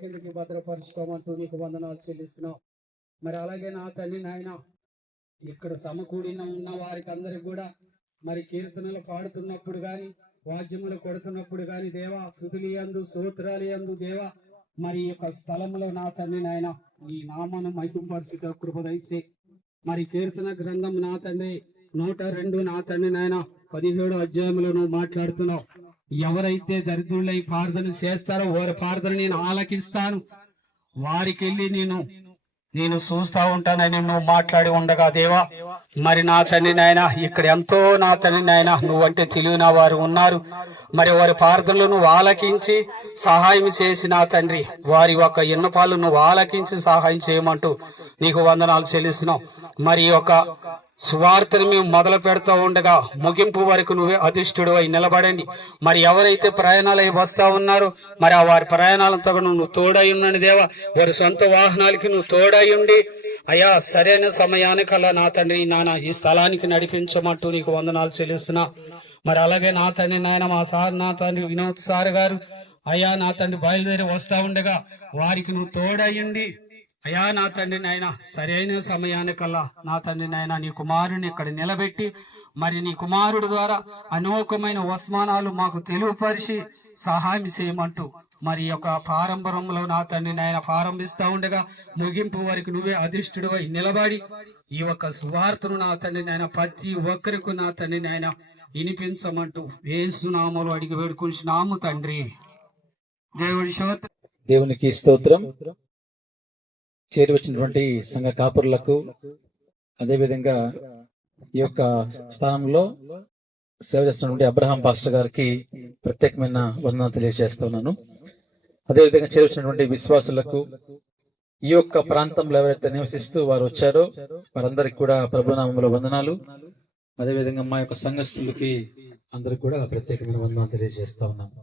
కిందకి భద్రపరుచుకోమంటూ నీకు వందనాలు చెల్లిస్తున్నావు. మరి అలాగే నా తండ్రి నాయన ఇక్కడ సమకూడిన ఉన్న వారికి అందరికి కూడా మరి కీర్తనలు పాడుతున్నప్పుడు కానీ వాద్యములు కొడుతున్నప్పుడు కానీ దేవా స్తుతులు యందు స్తోత్రాలు యందు దేవా మరి యొక్క స్థలంలో నా తండ్రి నాయన ఈ నామను మైకుంపరుచుట కృప దయచే. మరి కీర్తన గ్రంథం నా తండ్రి 102 నా తండ్రి నాయన 17 అధ్యాయంలో నువ్వు మాట్లాడుతున్నావు. ఎవరైతే దరిద్రులై ప్రార్థన చేస్తారో వారి ప్రార్థన నేను ఆలకిస్తాను, వారికి వెళ్ళి నేను చూస్తా ఉంటానని నువ్వు మాట్లాడి ఉండగా దేవా మరి నా తండ్రి నాయన ఇక్కడ ఎంతో నా తండ్రి నాయన నువ్వంటే తెలియని వారు ఉన్నారు. మరి వారి ప్రార్థనలు నువ్వు ఆలకించి సహాయం చేసి నా తండ్రి వారి యొక్క ఎన్నపాలు నువ్వు ఆలకించి సహాయం చేయమంటూ నీకు వందనాలు చెల్లిస్తున్నావు. మరి యొక్క సువార్తను మేము మొదలు పెడతా ఉండగా ముగింపు వరకు నువ్వే అధిష్ఠుడు అయి నిలబడండి. మరి ఎవరైతే ప్రయాణాలు అయి వస్తా ఉన్నారో మరి ఆ వారి ప్రయాణాలంతా నువ్వు తోడై ఉన్నాను దేవా. వారి సొంత వాహనాలకి నువ్వు తోడై ఉండి అయ్యా సరైన సమయానికల్లా నా తండ్రి నాన్న ఈ స్థలానికి నడిపించమంటూ నీకు వందనాలు చెల్లిస్తున్నా. మరి అలాగే నా తండ్రి నాయన మా సార్ నా తండ్రి వినోద్ సార్ గారు అయ్యా నా తండ్రి బయలుదేరి వస్తా ఉండగా వారికి నువ్వు తోడయ్యండి అయ్యా నా తండ్రి నాయన సరైన సమయానికల్లా నా తండ్రి నాయన నీ కుమారుని ఇక్కడ నిలబెట్టి మరి నీ కుమారుడు ద్వారా అనేకమైన వర్తమానాలు మాకు తెలియపరిచి సహాయం చేయమంటూ మరి యొక్క ప్రారంభంలో నా తండ్రి నాయన ప్రారంభిస్తా ఉండగా ముగింపు వరకు నువ్వే అధిష్ఠుడు అయి నిలబడి ఈ యొక్క సువార్తను నా తండ్రి నాయన ప్రతి ఒక్కరికి నా తండ్రి నాయన వినిపించమంటూ యేసు నామములో అడిగి వేడుకుంటున్నాము తండ్రి. దేవునికి స్తోత్రం. చేరి వచ్చినటువంటి సంఘ కాపురులకు అదేవిధంగా ఈ యొక్క స్థానంలో సేవ చేస్తున్నటువంటి అబ్రహాం పాస్టర్ గారికి ప్రత్యేకమైన వందనాలు తెలియజేస్తున్నాను. అదేవిధంగా చేరి వచ్చినటువంటి విశ్వాసులకు ఈ యొక్క ప్రాంతంలో ఎవరైతే నివసిస్తూ వారు వచ్చారో వారందరికి కూడా ప్రభునామంలో వందనాలు. అదేవిధంగా మా యొక్క సంఘస్థులకి అందరికి కూడా ప్రత్యేకమైన వందనాలు తెలియజేస్తా ఉన్నాను.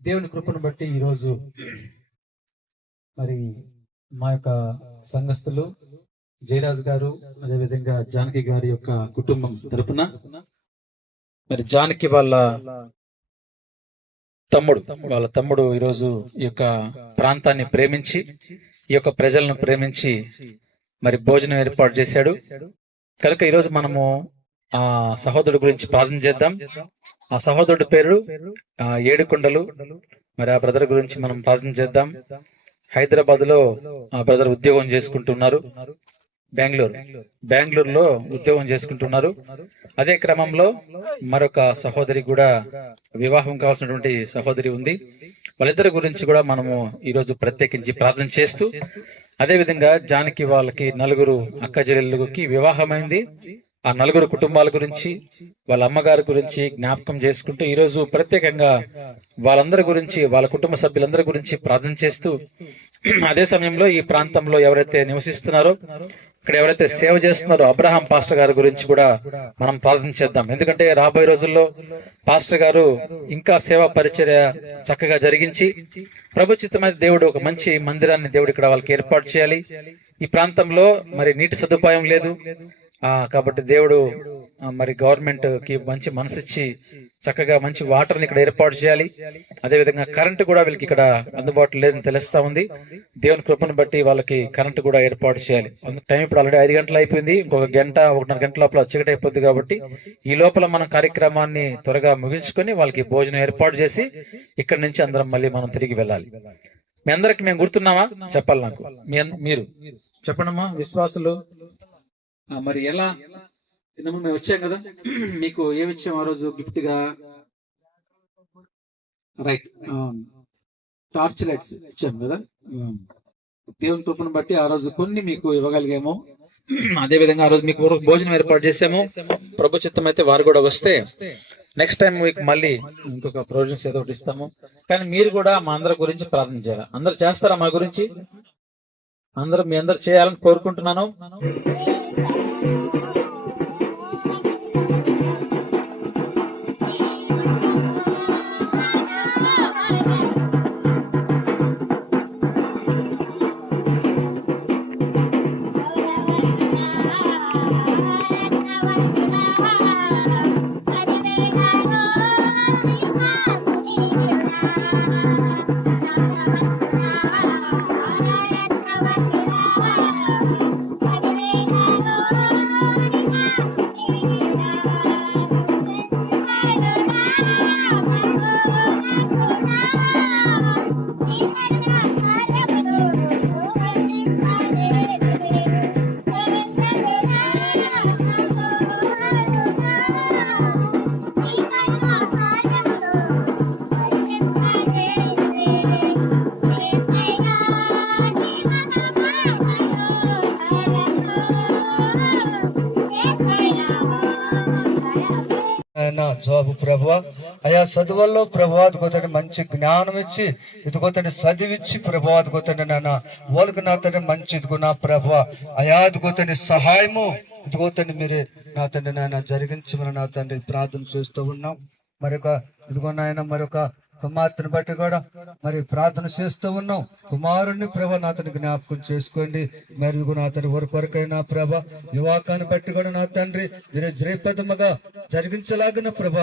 దేవుని కృపను బట్టి ఈరోజు మరి మా యొక్క సంఘస్థులు జయరాజ్ గారు అదేవిధంగా జానకి గారి యొక్క కుటుంబం తరపున మరి జానకి వాళ్ళ తమ్ముడు ఈరోజు ఈ యొక్క ప్రాంతాన్ని ప్రేమించి ఈ యొక్క ప్రజలను ప్రేమించి మరి భోజనం ఏర్పాటు చేశాడు కనుక ఈరోజు మనము ఆ సహోదరుడు గురించి ప్రార్థన చేద్దాం. ఆ సహోదరుడి పేరు ఏడుకొండలు. మరి ఆ బ్రదర్ గురించి మనం ప్రార్థన చేద్దాం. హైదరాబాద్ లో ఆ బ్రదర్ ఉద్యోగం చేసుకుంటున్నారు. బెంగళూరులో ఉద్యోగం చేసుకుంటున్నారు. అదే క్రమంలో మరొక సహోదరి కూడా వివాహం కావాల్సినటువంటి సహోదరి ఉంది. వాళ్ళిద్దరి గురించి కూడా మనము ఈరోజు ప్రత్యేకించి ప్రార్థన చేస్తూ అదే విధంగా జానకి వాళ్ళకి 4 అక్క చెల్లెళ్ళకి వివాహమైంది. ఆ 4 కుటుంబాల గురించి వాళ్ళ అమ్మగారి గురించి జ్ఞాపకం చేసుకుంటూ ఈరోజు ప్రత్యేకంగా వాళ్ళందరి గురించి వాళ్ళ కుటుంబ సభ్యులందరి గురించి ప్రార్థన చేస్తూ అదే సమయంలో ఈ ప్రాంతంలో ఎవరైతే నివసిస్తున్నారో ఇక్కడ ఎవరైతే సేవ చేస్తున్నారో అబ్రహాం పాస్టర్ గారి గురించి కూడా మనం ప్రార్థన చేద్దాం. ఎందుకంటే రాబోయే రోజుల్లో పాస్టర్ గారు ఇంకా సేవా పరిచర్య చక్కగా జరిగించి ప్రభుచితమైన దేవుడు ఒక మంచి మందిరాన్ని దేవుడు ఇక్కడ వాళ్ళకి ఏర్పాటు చేయాలి. ఈ ప్రాంతంలో మరి నీటి సదుపాయం లేదు కాబట్టి దేవుడు మరి గవర్నమెంట్ కి మంచి మనసిచ్చి చక్కగా మంచి వాటర్ ని ఇక్కడ ఏర్పాటు చేయాలి. అదేవిధంగా కరెంటు కూడా వీళ్ళకి ఇక్కడ అందుబాటులో లేదని తెలుస్తా ఉంది. దేవుని కృపను బట్టి వాళ్ళకి కరెంటు కూడా ఏర్పాటు చేయాలి. టైం ఇప్పుడు ఆల్రెడీ 5 గంటలు అయిపోయింది. ఇంకొక గంట 1.5 గంటల లోపల చీకటి అయిపోద్ది. కాబట్టి ఈ లోపల మనం కార్యక్రమాన్ని త్వరగా ముగించుకొని వాళ్ళకి భోజనం ఏర్పాటు చేసి ఇక్కడి నుంచి అందరం మళ్ళీ మనం తిరిగి వెళ్ళాలి. మీ అందరికి మేము గుర్తున్నామా? చెప్పాలి నాకు. మీరు చెప్పండమ్మా విశ్వాసులు. మరి ఎలా మేము వచ్చాం కదా, మీకు ఏమి ఇచ్చాం ఆ రోజు గిఫ్ట్ గా? రైట్, టార్చ్ లైట్స్ ఇచ్చాం కదా. దేవుని కృపను బట్టి ఆ రోజు కొన్ని మీకు ఇవ్వగలిగాము. అదే విధంగా ఆ రోజు మీకు భోజనం ఏర్పాటు చేసాము. ప్రభు చిత్తం అయితే వారు కూడా వస్తే నెక్స్ట్ టైం మీకు మళ్ళీ ఇంకొక ప్రొవిజన్స్ ఏదో ఒకటి ఇస్తాము. కానీ మీరు కూడా మా అందరి గురించి ప్రార్థన చేయాలి. అందరు చేస్తారా మా గురించి? మీ అందరు చేయాలని కోరుకుంటున్నాను. Thank you. జాబ్ ప్రభువా, అయా చదువుల్లో ప్రభువా అదిగోతండి మంచి జ్ఞానం ఇచ్చి ఇదిగోతండి చదివిచ్చి ప్రభువా అదిగోతండి నాన్న వాళ్ళకి నా తండ్రి మంచి ఇదిగో నా ప్రభువా అయా అదిగోతండి సహాయము ఇదిగోతండి మీరే నా తండ్రి నాయన జరిగించమని నా తండ్రి ప్రార్థన చేస్తూ ఉన్నాం. మరొక ఇదిగో నాయన మరొక కుమార్తెను బట్టి కూడా మరి ప్రార్థన చేస్తూ ఉన్నాం. కుమారుణ్ణి ప్రభ నా తండ్రి జ్ఞాపకం చేసుకోండి. మరి నా తండ్రి వరకైనా ప్రభ యువకాన్ని బట్టి కూడా నా తండ్రి మీరు జయపదముగా జరిగించలాగిన ప్రభ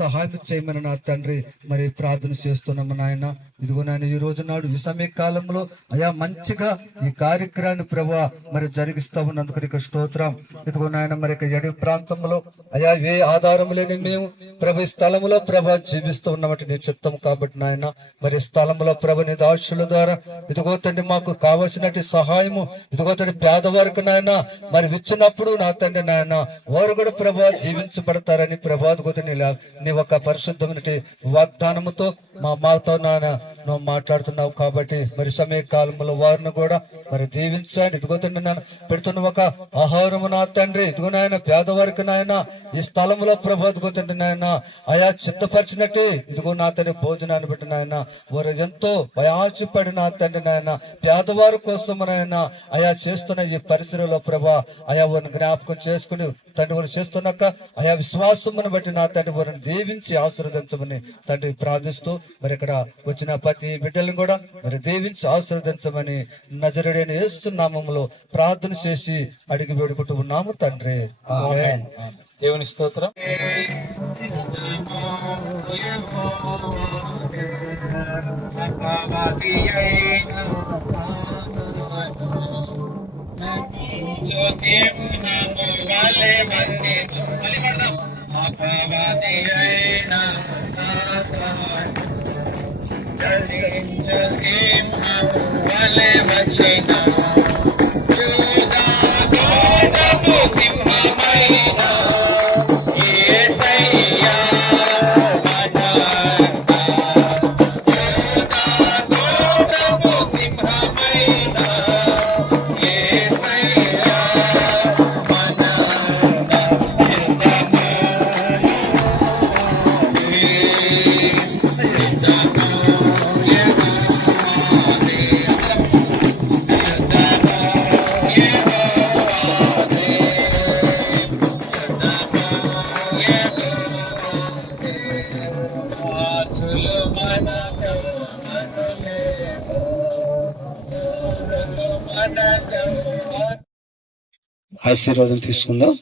సహాయం చేయమని నా తండ్రి మరి ప్రార్థన చేస్తున్నాము నాయన. ఇదిగో నాయన ఈ రోజు నాడు ఈ సమయ కాలంలో అయా మంచిగా ఈ కార్యక్రమాన్ని ప్రభ మరి జరిగిస్తా ఉన్నందుకు నీకు స్తోత్రం. ఇదిగో నాయన మరి ఎడవి ప్రాంతంలో అయా ఏ ఆధారం లేని మేము ప్రభ స్థలంలో ప్రభ జీవిస్తూ ఉన్నమాట నీ చిత్తం కాబట్టి నాయన మరి స్థలంలో ప్రభ నీ దాసుల ద్వారా ఇదిగో తండ్రి మాకు కావలసినటువంటి సహాయము ఇదిగో తండ్రి పేదవారికి నాయన మరి ఇచ్చినప్పుడు నా తండ్రి నాయన వారు కూడా ప్రభా దీవించబడతారని ప్రభా నీ ఒక పరిశుద్ధమైన వాగ్దానముతో మాతో నాయన నువ్వు మాట్లాడుతున్నావు కాబట్టి మరి సమయ కాలంలో వారిని కూడా మరి దీవించండి. ఇదిగో తండ్రి నాయన పెడుతున్న ఒక ఆహారము నా తండ్రి ఇదిగో నాయన పేదవారికి నాయన ఈ స్థలంలో ప్రభా ఇదిగో తండ్రి నాయన అయా సిద్ధపరిచినట్టు ఇదిగో నా తండ్రి భోజనాన్ని బట్టి నాయన వారు ఎంతో ప్రయాసపడి నా తండ్రి నాయన పేదవారి కోసం నాయన అయా చేస్తున్న ఈ పరిసరలో ప్రభా అయా వారిని జ్ఞాపకం చేసుకుని తండ్రి వారు చేస్తున్నాక అయా విశ్వాసమును బట్టి నా తండ్రి వారిని దీవించి ఆశీర్వదించమని తండ్రి ప్రార్థిస్తూ మరి ఇక్కడ వచ్చిన ప్రతి బిడ్డలను కూడా మరి దీవించి ఆశీర్వదించమని నజరుడైన యేసు నామములో ప్రార్థన చేసి అడిగి వేడుకుంటూ ఉన్నాము తండ్రి. ఆమేన్. దేవుని స్తోత్రం. ఆశీర్వాదం తీసుకుందాం.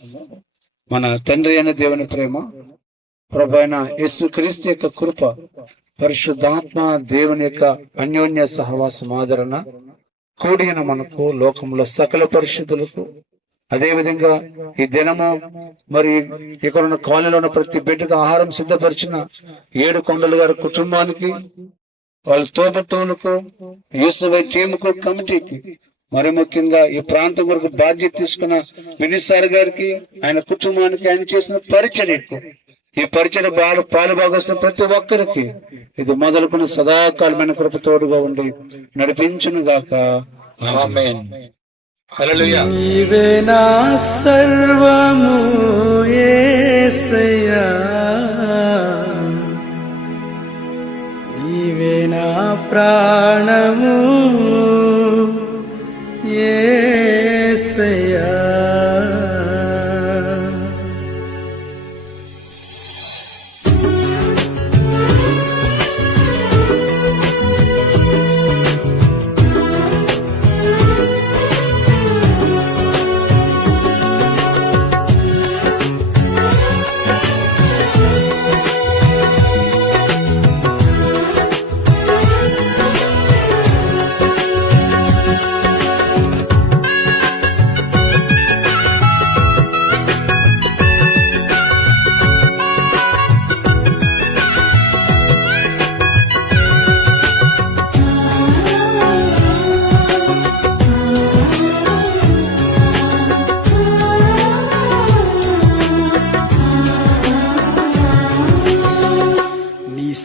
మన తండ్రి అయిన దేవుని ప్రేమ, ప్రభు అయిన యేసు క్రీస్తు యొక్క కృప, పరిశుద్ధాత్మ దేవుని యొక్క అన్యోన్య సహవాసం ఆదరణ కూడిన మనకు లోకంలో సకల పరిశుద్ధులకు అదేవిధంగా ఈ దినము మరి ఇక్కడ ఉన్న కాలనీలో ఉన్న ప్రతి బిడ్డకు ఆహారం సిద్ధపరిచిన 7 కొండలు గారి కుటుంబానికి, వాళ్ళ తోబుట్టువులకు, యూసుఫై టీముకు, కమిటీకి, మరి ముఖ్యంగా ఈ ప్రాంతం వరకు బాధ్యత తీసుకున్న మినిస్టర్ గారికి, ఆయన కుటుంబానికి, ఆయన చేసిన పరిచర్యకు, ఈ పరిచయ పాలుభాగస్తున్న ప్రతి ఒక్కరికి ఇది మొదలుకున్న సదాకాలమైన కృప తోడుగా ఉండి నడిపించును గాక. ఆమేన్. హల్లెలూయా. నీవే నా సర్వము యేసయ్యా, నీవే నా ప్రాణము యేసయ్యా.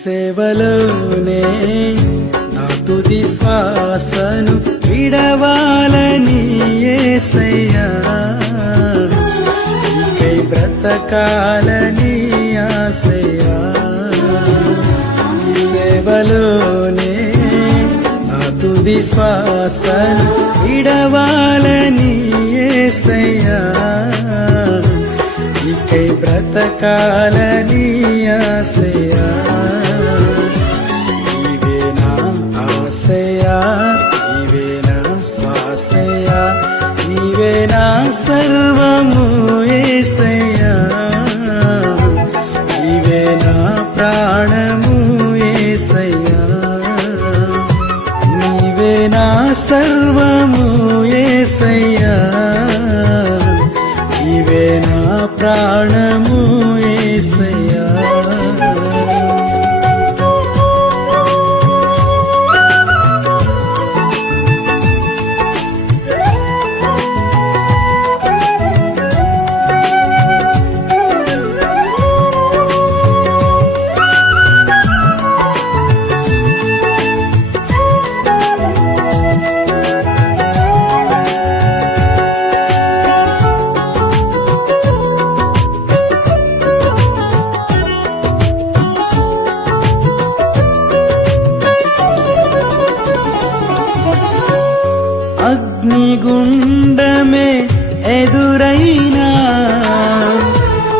సేవలోనే నా తుది శ్వాసను విడవాలని యేసయ్యా, నీకై బ్రతకాలని ఆశ సేవలోనే నా తుది శ్వాసను విడవాలని యేసయ్యా, ఇకై బ్రతకాలని ఆశయా. నీవే నా ఆశయా, నీవే నా శ్వాసయా, నీవే నా సర్వము యేసయ్యా, నీవే నా ప్రాణము యేసయ్యా, నీవే నా సర్వము యేసయ్యా, నీవే నా ప్రాణము యేసయ్యా. అగ్నిగుండమే ఎదురైనా,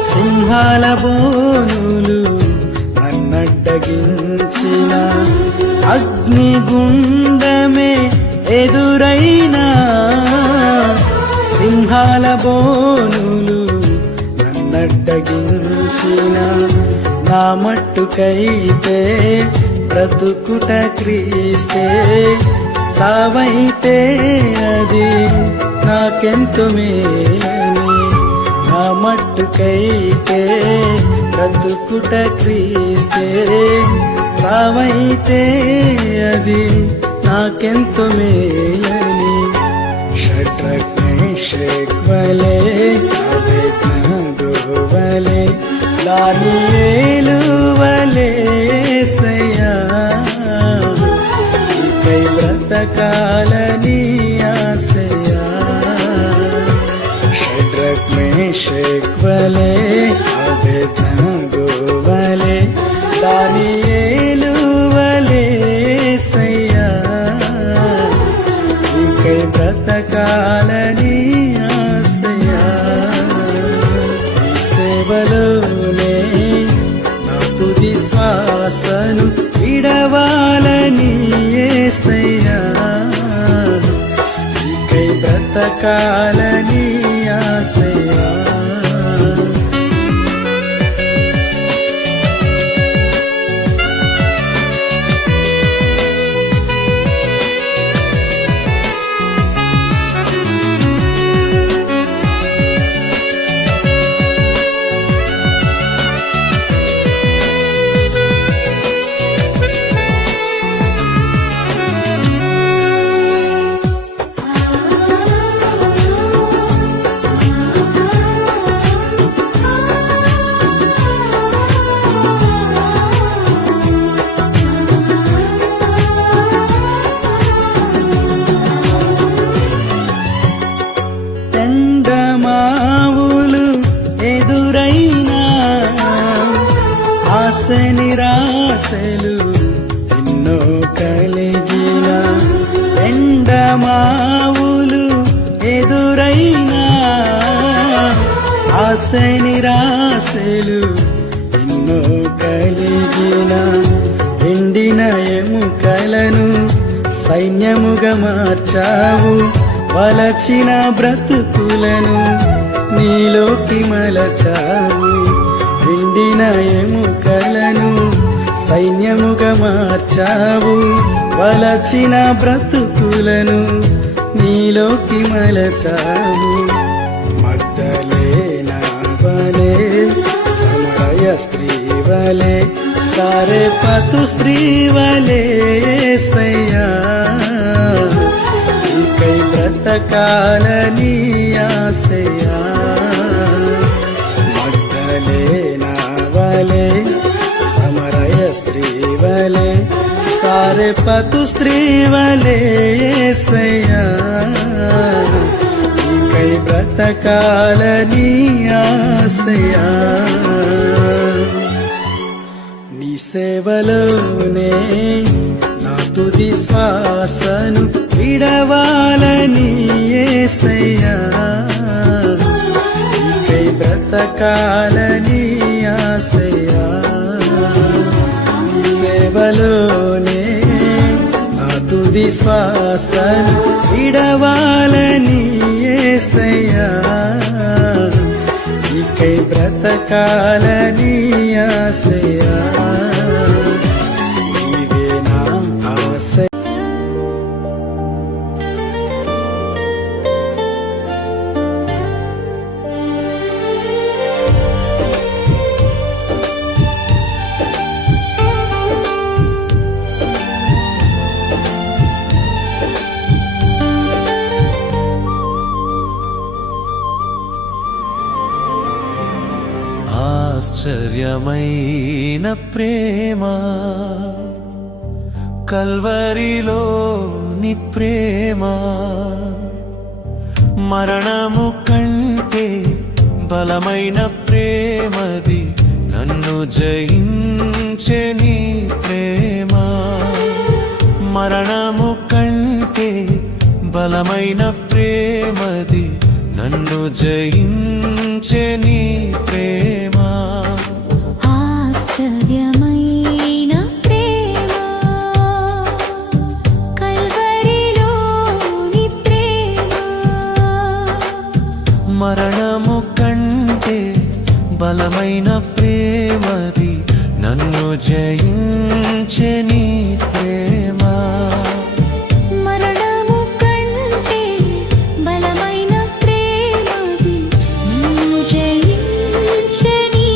సింహాల బోనులు నన్నడ్డగించిన, అగ్నిగుండమే ఎదురైనా, సింహాల బోనులు నన్నడ్డగించిన, నా మట్టుకైతే బ్రతుకుట క్రీస్తే, చావైతే అది నాకెంతో మేలని, నా మట్టుకైతే బ్రతుకుట క్రీస్తే, చావైతే అది నాకెంతో మేలని. షడ్రక్ మేషక్ వలె అబేద్నెగో వలె దానియేలు వలె యేసయ్యా, ఇకై బ్రతకాలని ఆశయా. షడ్రక్ మేషక్ వలె అబేద్నెగో వలె దానియేలు వలె యేసయ్యా, ఇకై బ్రతకాలని ఆశయా. ఈ సేవలోనే నా తుది శ్వాసను విడవాలని యేసయ్యా, ఇకై బ్రతకాలని ఆశయా. ఎండమావులు ఎదురైనా, ఆశ నిరాశలు ఎన్నో కలిగిన, ఎండమావులు ఎదురైనా, ఆశ నిరాశలు ఎన్నో కలిగిన, ఎండిన ఎముకలను సైన్యముగా మార్చావు, వలచిన బ్రతుకులను నీలోకి మలచావు, ఎండిన ఎముకలను సైన్యముగా మార్చావు, వలచిన బ్రతుకులను నీలోకి మలచావు. మగ్దలేనా వలె సమరయ స్త్రీ వలె సారెపతు స్త్రీ వలె యేసయ్యా, ఇకై బ్రతకాలని ఆశయా. మగ్దలేనా వలె సమరయ స్త్రీ వలె సారెపతు స్త్రీ వలె యేసయ్యా, ఇకై బ్రతకాలని ఆశయా. నీ సేవలోనే నా తుది శ్వాసను విడవాలని యేసయ్యా, నీకై బ్రతకాలని ఆశయ్యా. ఈ సేవలోనే నా తుది శ్వాసను విడవాలని యేసయ్యా, నీకై బ్రతకాలని ఆశయ్యా. నీవే నా ఆశ. ఆశ్చర్యమైన ప్రేమ కల్వరిలోని ప్రేమ, మరణము కంటే బలమైన ప్రేమది, నన్ను జయించే నీ ప్రేమ. మరణము కంటే బలమైన ప్రేమది, నన్ను జయించే నీ ప్రేమ. ఆశ్చర్యమైన ప్రేమ కల్వరిలోని ప్రేమ, మరణము కంటే బలమైన ప్రేమది, నన్ను జయించే నీ ప్రేమ. మరణము కంటే బలమైన ప్రేమది, నన్ను జయించే నీ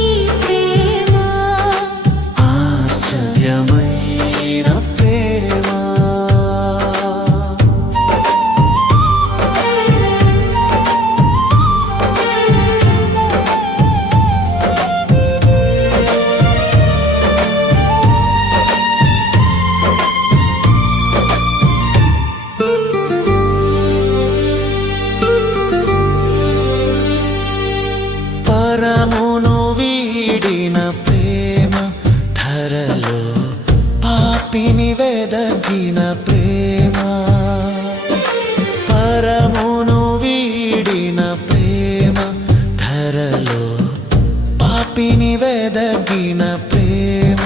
ప్రేమ. ఆశ్చర్యమైన ప్రేమ. పరమును వీడిన ప్రేమ, ధరలో పాపిని వెదకిన ప్రేమ. పరమును వీడిన ప్రేమ, ధరలో పాపిని వెదకిన ప్రేమ.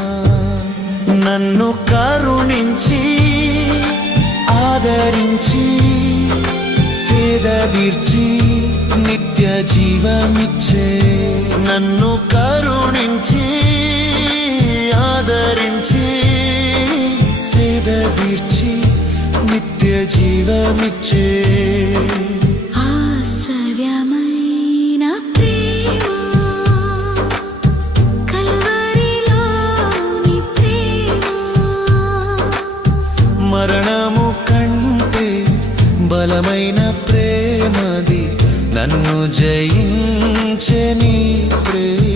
నన్ను కరుణించి ఆదరించి సేదదీర్చి నిత్య జీవమిచ్చే. నన్ను కరుణించి ఆదరించి సేదదీర్చి నిత్య జీవమిచ్చే. ఆశ్చర్యమైన ప్రేమ కల్వరిలోని ప్రేమ, మరణము కంటే బలమైన ప్రేమది, నన్ను జయించే నీ ప్రేమ.